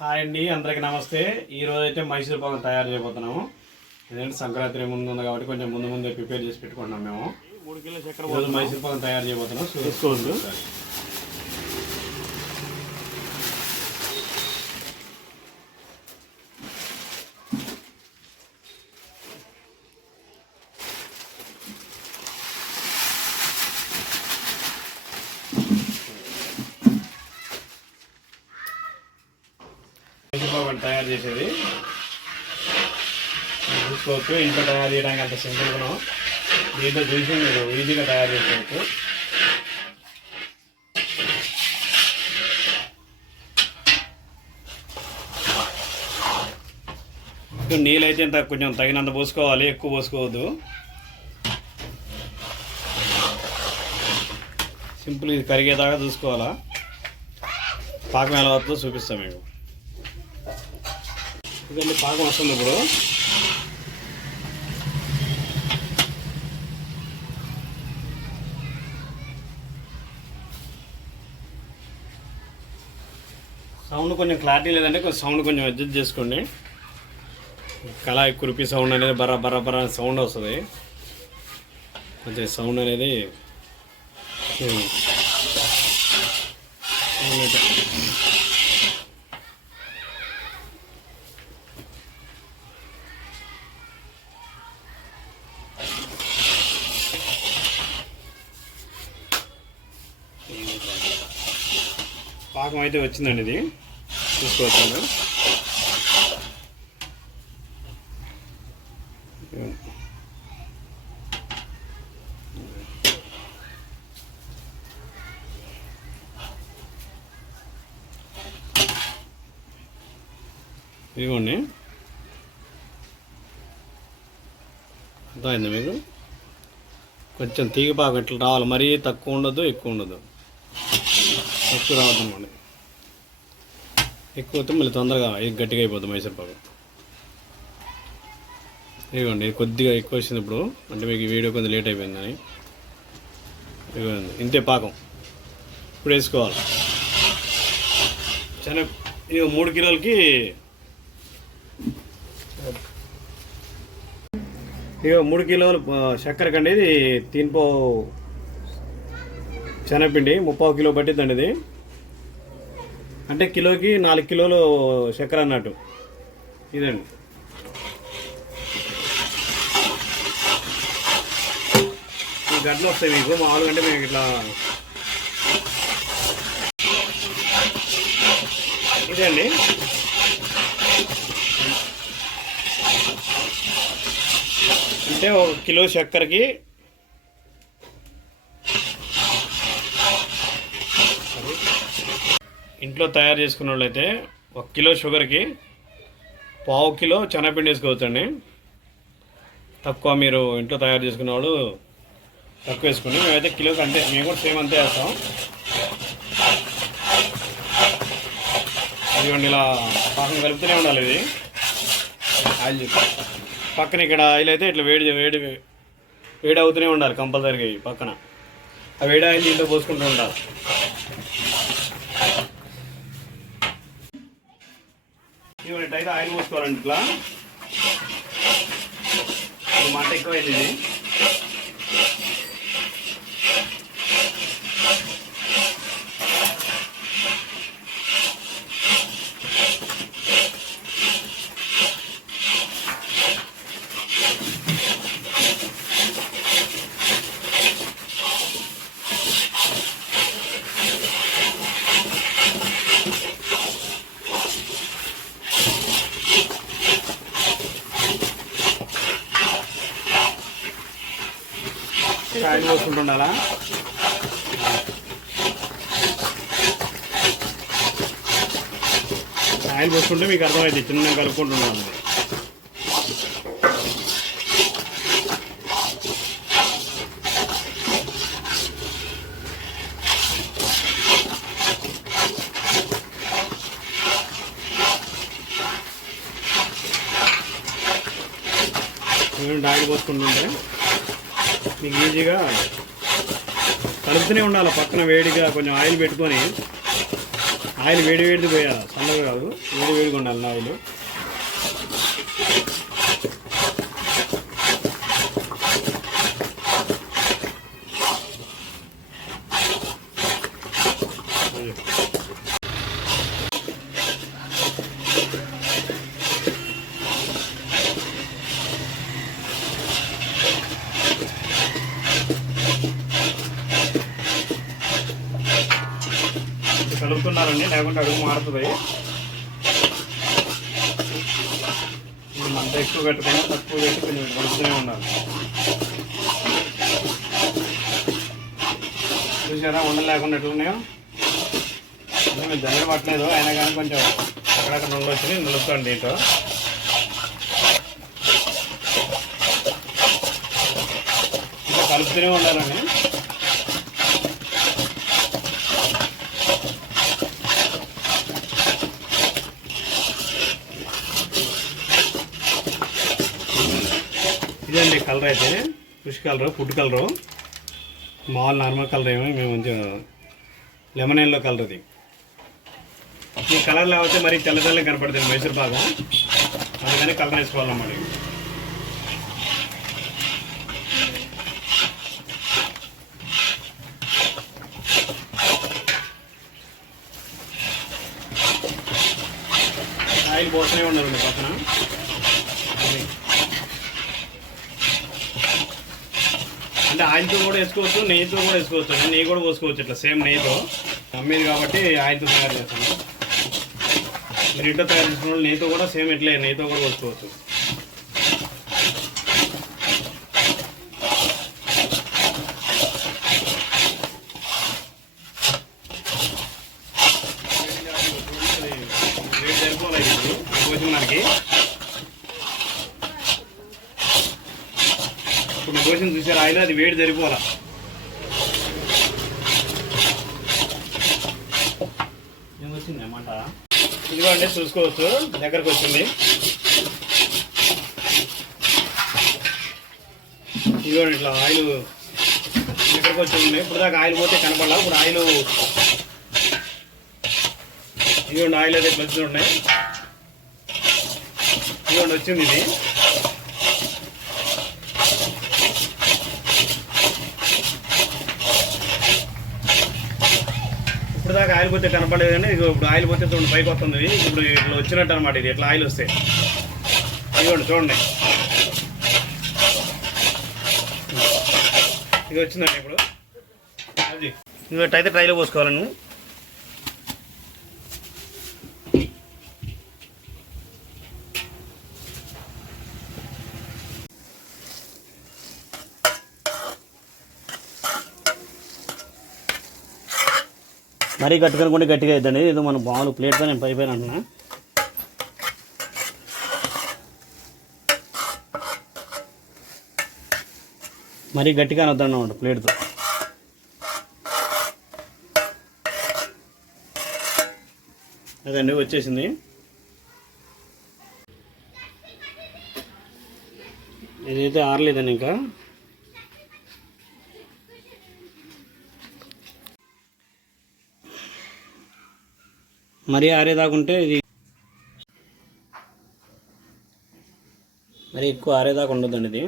Hi అండి అందరికీ నమస్తే. ఈ రోజు అయితే మైసూర్ పాకం తయారు చేయబోతున్నాము. ఎందుకంటే సంక్రాంతి ముందు ఉంది కాబట్టి కొంచెం ముందు ముందే ప్రిపేర్ చేసి పెట్టుకుంటున్నాం మేము. మూడు కిలో చక్కెర ఈరోజు మైసూర్ పాకం తయారు చేయబోతున్నాం. సో- తీసుకోవద్దు మైసూర్ పాకం తయారు చేసేది. చూసుకోవచ్చు ఇంట్లో తయారు చేయడానికి అంత సింపుల్గా దీంతో చూసి మీరు ఈజీగా తయారు చేసుకోవచ్చు. నీళ్ళు అయితే ఇంత కొంచెం తగినంత పోసుకోవాలి ఎక్కువ పోసుకోవద్దు. సింపుల్ ఇది కరిగేదాకా చూసుకోవాలా. పాకం ఎలా వస్తుందో చూపిస్తాం మీకు. ఇదండి పాకం వస్తుంది ఇప్పుడు సౌండ్ కొంచెం క్లారిటీ లేదంటే కొంచెం సౌండ్ కొంచెం అడ్జస్ట్ చేసుకోండి. కళాయి కురిపి సౌండ్ అనేది బర్ర బర్ర బర్ర సౌండ్ వస్తుంది. కొంచెం సౌండ్ అనేది పాకం అయితే వచ్చిందండి ఇది. చూసుకోవచ్చు ఇదిగోండి. అయింది మీకు? కొంచెం తీగ పాకం ఎట్లా రావాలి. మరీ తక్కువ ఉండదు ఎక్కువ ఉండదు. తక్కువ రావద్దు ఎక్కువ అయితే మళ్ళీ తొందరగా గట్టిగా అయిపోతుంది మైసూర్ పాకం. ఇదిగోండి కొద్దిగా ఎక్కువ వచ్చింది ఇప్పుడు అంటే మీకు వీడియో కొంచెం లేట్ అయిపోయిందని. ఇదిగోండి ఇంతే పాకం. ఇప్పుడు వేసుకోవాలి. చాలా ఇక మూడు కిలోలకి. ఇక మూడు కిలోలు చక్కెర కండి ఇది తీన్పో శనగపిండి ముప్పావు కిలో పట్టిద్దండి ఇది. అంటే కిలోకి నాలుగు కిలోలు చక్కెర అన్నట్టు. ఇదండి. ఈ గడ్డలు వస్తాయి మీకు మామూలుగా అంటే మేము ఇట్లా ఇదండి. అంటే ఒక కిలో చక్కెరకి ఇంట్లో తయారు చేసుకున్న వాళ్ళైతే ఒక కిలో షుగర్కి పావు కిలో శనగపిండి వేసుకోవచ్చండి. తక్కువ మీరు ఇంట్లో తయారు చేసుకున్న వాళ్ళు తక్కువ వేసుకుని మేమైతే కిలోకి అంతే మేము కూడా సేమ్ అంతే వేస్తాం. ఇదిగోండి ఇలా పాకం కలుపుతూనే ఉండాలి ఇది. ఆయిల్ చూపి. పక్కన ఇక్కడ ఆయిల్ అయితే ఇట్లా వేడి వేడి వేడి అవుతూనే ఉండాలి కంపల్సరీగా పక్కన. ఆ వేడి ఆయిల్ దీంట్లో పోసుకుంటూ ఉండాలి. ఇవన్నీ అయితే ఆయిల్ పోసుకోవాలండి ఇట్లా. మంట ఎక్కువైంది ఇది ఆయిల్ పోసుకుంటుండాలా ఆయిల్ పోసుకుంటే మీకు అర్థమైంది చిన్న కలుపుకుంటున్నాను. ఆయిల్ పోసుకుంటుంటే? మీకు ఈజీగా కలుపుతూనే ఉండాలి పక్కన వేడిగా కొంచెం ఆయిల్ పెట్టుకొని. ఆయిల్ వేడి వేడిది పోయాలి సన్నగా కాదు వేడి వేడిగా ఉండాలి ఆయిల్. కలుపుతున్నారండి లేకుంటే అడుగు మారుతుంది. అంత ఎక్కువ పెట్టకుండా తక్కువ పెట్టి కొంచెం మంచిగానే ఉండాలి చూసారా ఉండ లేకుండా ఎట్లున్నాయో? మీరు పట్టలేదు అయినా కానీ కొంచెం అక్కడక్కడ నుండి వచ్చి నిలుపుతాండి ఇటు. ఇంకా కలుపుతూనే ఉండాలండి ఇదండి కలర్ అయితే ఫిష్ కలర్ ఫుడ్ కలరు. మామూలు నార్మల్ కలర్ ఏమో మేము కొంచెం లెమన్ ఎల్లో కలర్ ఇది ఈ కలర్ లేకపోతే మరి తెల్ల తెల్ల కనపడుతుంది మైసూర్ బాగా. అందుకని కలర్ వేసుకోవాలన్నమాట. ఆయిల్ పోసనే ఉండాలండి పక్కన. అంటే ఆయిల్తో కూడా వేసుకోవచ్చు నెయ్యితో కూడా వేసుకోవచ్చు అండి. నెయ్యి కూడా పోసుకోవచ్చు ఇట్లా సేమ్ నెయ్యితో. అమ్మేది కాబట్టి ఆయిల్తో తయారు చేస్తాను మీరు ఇంట్లో తయారు చేసుకున్న వాళ్ళు నెయ్యితో కూడా సేమ్ ఇట్లే నెయ్యితో కూడా పోసుకోవచ్చు వేడి సరిపోలేదు ఇప్పుడు పోసిన మనకి ఇప్పుడు చూసారు ఆయిల్ అది వేడి సరిపోరా ఏమొచ్చింది? అన్నమాట ఇదిగోండి చూసుకోవచ్చు. దగ్గరకు వచ్చింది. ఇదిగోండి ఇట్లా ఆయిల్ దగ్గరకు వచ్చింది. ఇప్పుడు దాకా ఆయిల్ పోతే కనపడాల. ఇప్పుడు ఆయిల్ ఇదిగోండి ఆయిల్ అయితే ఇట్లా ఉన్నాయి. ఇదిగోండి వచ్చింది ఇది. దాకా ఆయిల్ పోతే కనపడలేదు కానీ ఇప్పుడు ఆయిల్ పోతే చూడండి పైకి వస్తుంది. ఇప్పుడు ఇట్లా వచ్చినట్టు అనమాట ఇది. ఇట్లా ఆయిల్ వస్తే. ఇదిగోండి చూడండి. ఇది వచ్చిందండి ఇప్పుడు. అది ఇవి అయితే ట్రైలో పోసుకోవాలండి మరీ గట్టిగా గట్టిగా అవుతుంది ఏదో మనం బాగులు ప్లేట్తో నేను పై పైన అంటున్నా. మరీ గట్టిగా అనొద్దన్నమాట ప్లేట్తో. అదండి వచ్చేసింది. ఇదైతే ఆరలేదండి ఇంకా. మరీ ఆరేదాకుంటే ఇది మరి ఎక్కువ ఆరేదాకా ఉండదండి ఇది.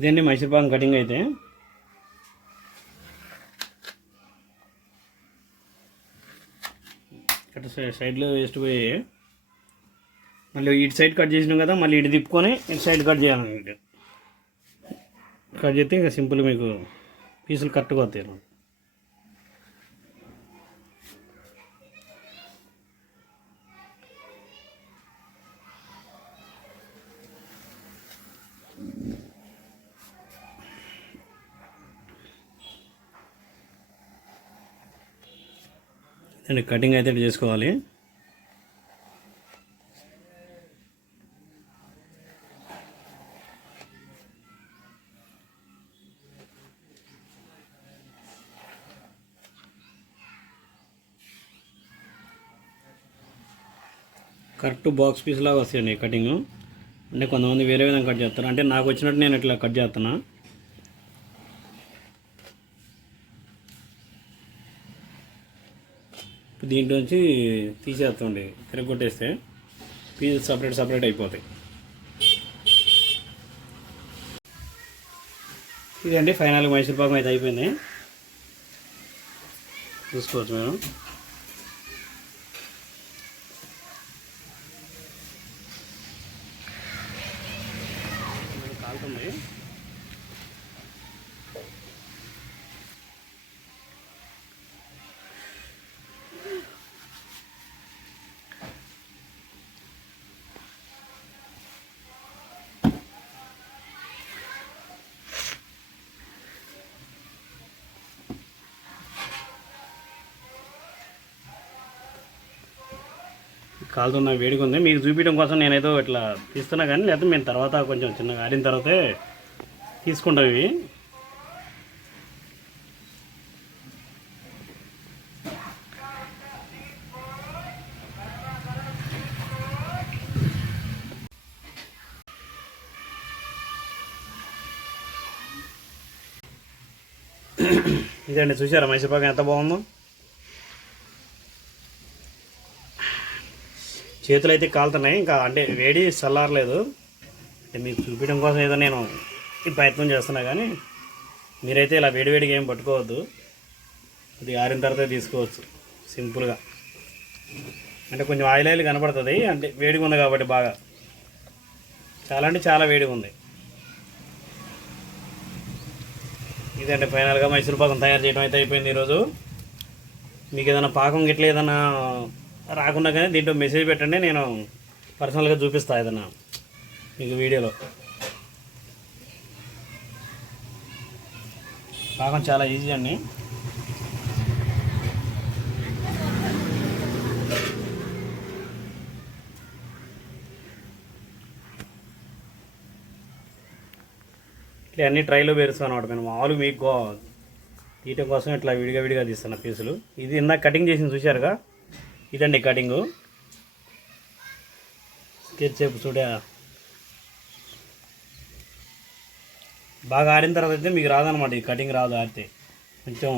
ఇదండి మైసూర్పాకం కటింగ్ అయితే? ఇక్కడ సైడ్లో వేస్ట్ పోయి మళ్ళీ ఇటు సైడ్ కట్ చేసినాం కదా మళ్ళీ ఇటు తిప్పుకొని ఇటు సైడ్ కట్ చేయాలి ఇటు కట్ చేస్తే ఇంకా సింపుల్ మీకు పీసులు కరెక్ట్గా వస్తాయి అండ్ కటింగ్ అయితే చేసుకోవాలి. కరెక్ట్ బాక్స్ పీస్ లాగా వస్తాయండి కటింగ్. అంటే కొంతమంది వేరే విధంగా కట్ చేస్తారు. అంటే నాకు వచ్చినట్టు నేను ఇట్లా కట్ చేస్తున్నా. దీంట్లో నుంచి తీసేస్తుండే తిరగొట్టేస్తే పీసెస్ సపరేట్ సపరేట్ అయిపోతాయి. ఇదండి ఫైనల్గా మైసూర్ పాకం అయితే అయిపోయింది. చూసుకోవచ్చు మేము కాలుతున్న వేడిగా ఉంది. మీకు చూపించడం కోసం నేనేదో ఇట్లా తీస్తున్నా కానీ లేకపోతే మేము తర్వాత కొంచెం చిన్నగా ఆడిన తర్వాతే తీసుకుంటాం ఇవి. ఇదండి చూసారా మైసూర్పాకం ఎంత బాగుందో? చేతులు అయితే కాలుతున్నాయి. ఇంకా అంటే వేడి చల్లారలేదు. అంటే మీకు చూపించడం కోసం ఏదో నేను ఈ ప్రయత్నం చేస్తున్నా కానీ మీరైతే ఇలా వేడివేడిగా ఏం పట్టుకోవద్దు. అది ఆరిన తర్వాత తీసుకోవచ్చు. సింపుల్గా. అంటే కొంచెం ఆయిల్ ఆయిల్ కనపడుతుంది అంటే వేడిగా ఉంది కాబట్టి బాగా. చాలా అంటే చాలా వేడిగా ఉంది. ఇదంటే ఫైనల్గా మైసూర్ పాకం తయారు చేయడం అయితే అయిపోయింది ఈరోజు. మీకు ఏదైనా పాకం గిట్ల ఏదైనా రాకుండా కానీ దీంట్లో మెసేజ్ పెట్టండి నేను పర్సనల్గా చూపిస్తా ఏదైనా మీకు వీడియోలో పాకం చాలా ఈజీ అండి. ఇట్లా అన్ని ట్రైలో పేరుస్తాను అనమాట నేను మామూలు మీకు తీయటం కోసం ఇట్లా విడిగా విడిగా తీస్తున్నా పీసులు ఇది ఇందాక కటింగ్ చేసింది చూశారుగా? ఇదండి కటింగు. స్కెచ్ చేపు చూడ. బాగా ఆరిన తర్వాత అయితే మీకు రాదనమాట ఈ కటింగ్ రాదు ఆరితే కొంచెం